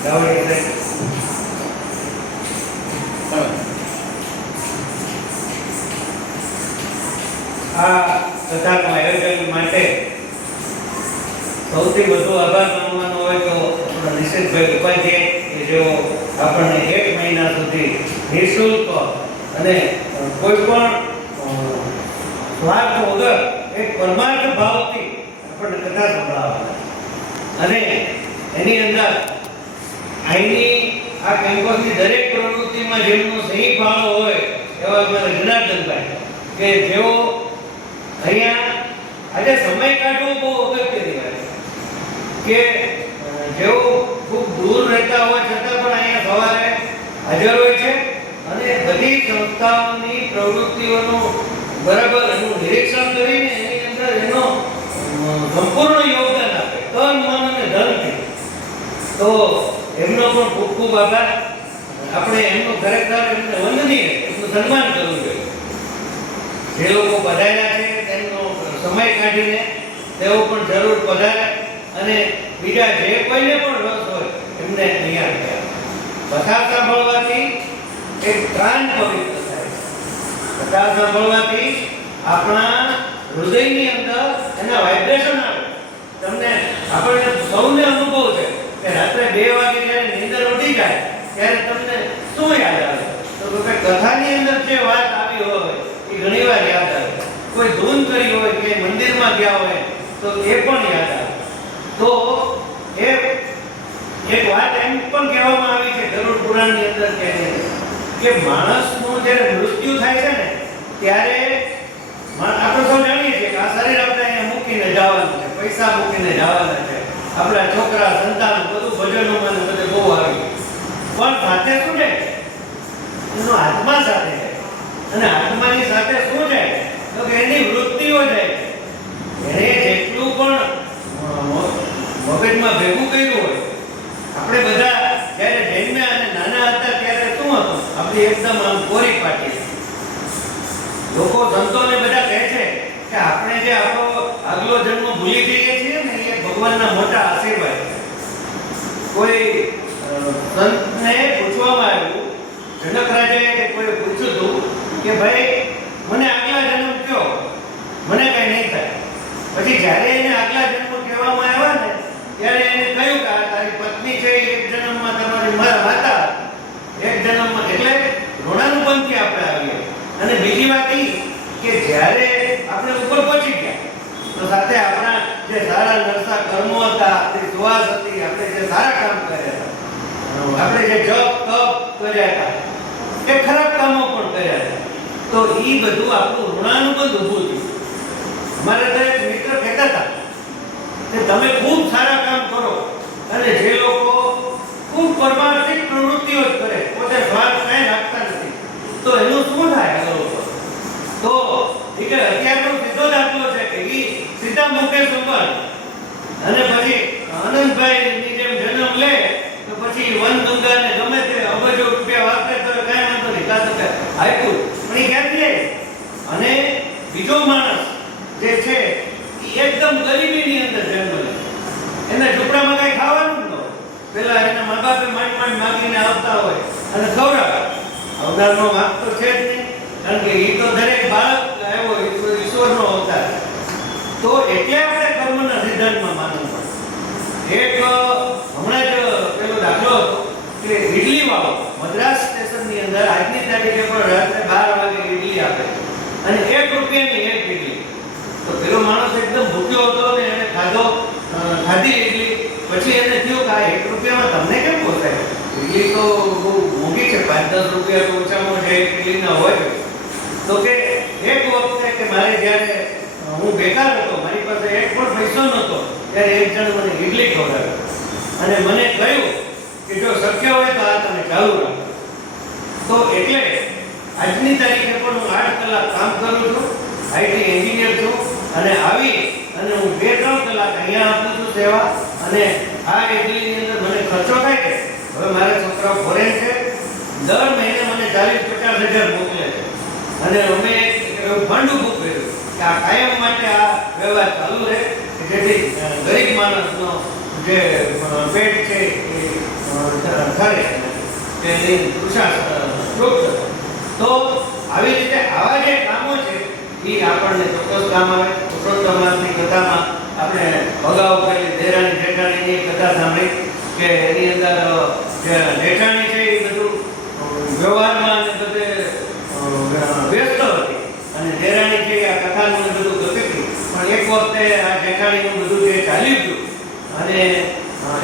આ કથાનું આયોજન માટે સૌથી વધુ આભાર માનવાનો હોય તો આપણા નિશિતભાઈ ઉપાધ્યાય કે જેઓ આપણને 1 મહિના સુધી નિઃશુલ્ક અને કોઈ પણ સ્વાર્થ વગર એક પરમાર્થ ભાવથી આપણને કથા સંભળાવવાના અને એની અંદર અહીંની આ કેમ્પસની દરેક પ્રવૃત્તિમાં જેમનો સહી ફાળો હોય એવા અમારા જનાર્દનભાઈ કે જેઓ અહીંયા આજે સમય કાઢવો બહુ અગત્યની વાત કે જેઓ ખૂબ દૂર રહેતા હોય છતાં પણ અહીંયા સવારે હાજર હોય છે અને બધી સંસ્થાઓની પ્રવૃત્તિઓનું બરાબર એનું નિરીક્ષણ કરીને એની અંદર એનો સંપૂર્ણ યોગદાન આપે તન મન અને ધનથી. તો એમનો પણ ખૂબ ખૂબ આભાર. આપણે એમનો ખરેખર એમને વંદનીય એમનું સન્માન કરવું જોઈએ. જે લોકો પધાર્યા છે તેમનો સમય કાઢીને તેઓ પણ જરૂર પધારે અને બીજા જે કોઈને પણ રસ હોય એમને અહીંયા ગયા. કથા સાંભળવાથી એક કાન પવિત્ર થાય. કથા સાંભળવાથી આપણા હૃદયની અંદર એના વાઇબ્રેશન આવે. તમને આપણને સૌને અનુભવ છે કે રાત્રે 2 વાગે જ્યારે નીંદર ઉડી જાય ત્યારે તમને શું યાદ આવે? તો કે કથાની અંદર જે વાત આવી હોય એ ઘણીવાર યાદ આવે. કોઈ ધૂન કરી હોય કે મંદિરમાં ગયા હોય તો એ પણ યાદ આવે. તો એક વાત એમ પણ કહેવામાં આવી છે ગરુડ પુરાણની અંદર કે માણસનું જ્યારે મૃત્યુ થાય છે ને ત્યારે આપણે સૌ જાણીએ છીએ કે આ શરીર આપણે અહીંયા મૂકીને જવાનું છે, પૈસા મૂકીને જવાના છે, આપણા છોકરા સંતાન બધું ભજનોમાં ને બધે બહુ આવી પણ સાથે શું જાય? એનો આત્મા સાથે જાય. અને આત્માની સાથે શું જાય? તો કે એની વૃત્તિઓ જાય. એને જેટલું પણ મગજમાં ભેગું કર્યું હોય. આપણે બધા જ્યારે જન્મ્યા અને નાના હતા ત્યારે શું હતું? આપણી એકદમ આમ કોરી પાટી. લોકો સંતોને બધા કહે છે કે આપણે જે આપણો આગલો જન્મ ભૂલી જઈએ છીએ ને એ ભગવાનના મોટા આશીર્વાદ. કોઈ સંતને પૂછવામાં આવ્યું, જનક રાજાએ કોઈ પૂછ્યું હતું કે ભાઈ મને આગલા જન્મ કયો, મને કઈ નહીં થાય. પછી જ્યારે એને આગલા જન્મ કહેવામાં આવ્યા ને ત્યારે એને કહ્યું કે તારી પત્ની છે એક જન્મમાં તમારી માતા, એક જન્મમાં એટલે ઋણાનુબંધથી આપણે આવીએ. અને બીજી વાત એ કે જ્યારે આપણે ઉપર પહોંચી ગયા તો સાથે આપણા જે સારા નરસા કર્મો હતા, આપણી સુવાસ હતી, આપણે જે સારા કામ કર્યા હતા, આપણે જે જપ તપ કર્યા હતા, એ ખરાબ કામો પણ કર્યા હતા, તો એ બધું આપણું ઋણાનુબંધ ઊભું થયું. અમારા દરેક મિત્ર કહેતા હતા કે તમે ખૂબ સારા કામ કરો અને જે લોકો ખૂબ પરમાર્થિક પ્રવૃત્તિઓ જ કરે, પોતે સ્વાર્થ કાંઈ રાખતા નથી, તો એનું શું થાય? તો કે અત્યારનો સીધો દાખલો છે કે ઈ સીધા મુકેશ અંબાણી અને પછી આનંદભાઈની જેમ જન્મ લે તો પછી વન ગંગાને ગમે તે અબજો રૂપિયા વાપરે તો કાંઈ વાંધો નહીં, કાં તો આપ્યું પણ એ ક્યાંથી આવે? અને બીજો માણસ જે છે એ એકદમ ગરીબીની અંદર જન્મ લે, એના ઝૂંપડામાં કાંઈ ખાવાનું ન હોય, પેલા એના મા બાપે માંડ માગીને આવતા હોય અને ખવડાવે. અવતારનો વાંક તો છે જ નહીં, કારણ કે એ તો દરેક બાળક આવ્યો ઈશ્વરનો અવતાર. તો એટલે આપણે કર્મના સિદ્ધાંતમાં માનવું પડે. એક હમણાં જ પેલો દાખલો હતો કે ઇડલી વાળો મદ્રાસ સ્ટેશનની અંદર આજની તારીખે પણ રાત્રે 12 વાગે ઇડલી આપે અને 1 રૂપિયાની એક ઇડલી. તો પેલો માણસ એકદમ ભૂખ્યો હતો ને એને ખાધી ઇડલી. પછી એને થયું કે આ 1 રૂપિયામાં તમને કેમ પોસાય? ઇડલી તો બહુ મોંઘી છે, 5-10 રૂપિયા તો ઓછામાં છે ઇડલીના હોય. તો કે એક વખતે કે મારે જ્યારે હું બેકાર હતો, મારી પાસે એક પણ પૈસો નહોતો, ત્યારે એક જણ મને ઇડલી ખવડાવ્યો અને મને કહ્યું કે જો શક્ય હોય તો આ તમે ચાલુ રાખો. તો એટલે આજની તારીખે પણ હું 8 કલાક કામ કરું છું, આઈટી એન્જિનિયર છું અને આવી અને હું 2-3 કલાક અહીંયા આપું છું સેવા. અને આ ઇડલીની અંદર મને ખર્ચો થાય છે. હવે મારા છોકરાઓ ફોરેન છે, દર મહિને મને 40-50 હજાર મોકલે છે અને અમે એવું ફંડ ઊભું કર્યું કે આ કાયમ માટે આ વ્યવહાર ચાલુ રહે કે જેથી ગરીબ માણસનો જે પેટ છે એ ઠરે કે એની પુરુષાર્થ તૃપ્ત થાય. તો આવી રીતે આવા જે કામો છે એ આપણને ચોક્કસ કામ આવે. પુરુષોત્તમની કથામાં આપણે અગાઉ પેલી દેરાણી જેઠાણીની કથા સાંભળી કે એની અંદર જે જેઠાણી છે એ બધું વ્યવહારમાં અને બધે વ્યસ્ત હતી અને દેરાણી છે આ કથાનું બધું ગતિ હતી. પણ એક વખતે આ જેઠાણીનું બધું જે ચાલ્યું ગયું અને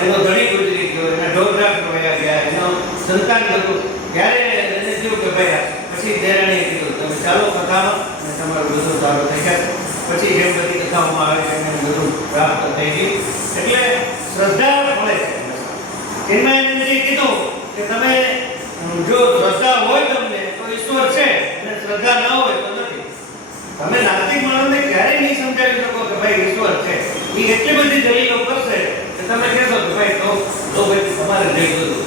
એનો ધણી ગુજરી ગયો, એના ઢોર વયા ગયા, એનો સંતાન હતું, ત્યારે એને થયું કે ભાઈ પછી દેરાણીએ કીધું તમે ચાલો કથામાં અને તમારું બધું સારું થઈ જશે. પછી જેમ બધી કથાઓમાં આવે છે એને બધું પ્રાપ્ત થઈ ગયું. એટલે શ્રદ્ધા મળે છે. ચિન્મયાનંદજીએ કીધું કે તમે જો શ્રદ્ધા હોય તમને તો ઈશ્વર છે અને શ્રદ્ધા ન હોય તો નથી. તમે નાસ્તિક માણસને ક્યારેય નહીં સમજાવી શકો કે ભાઈ ઈશ્વર છે. એ એટલી બધી દલીલો કરશે કે તમે કહેશો કે ભાઈ તો ભાઈ તમારે જઈ બધું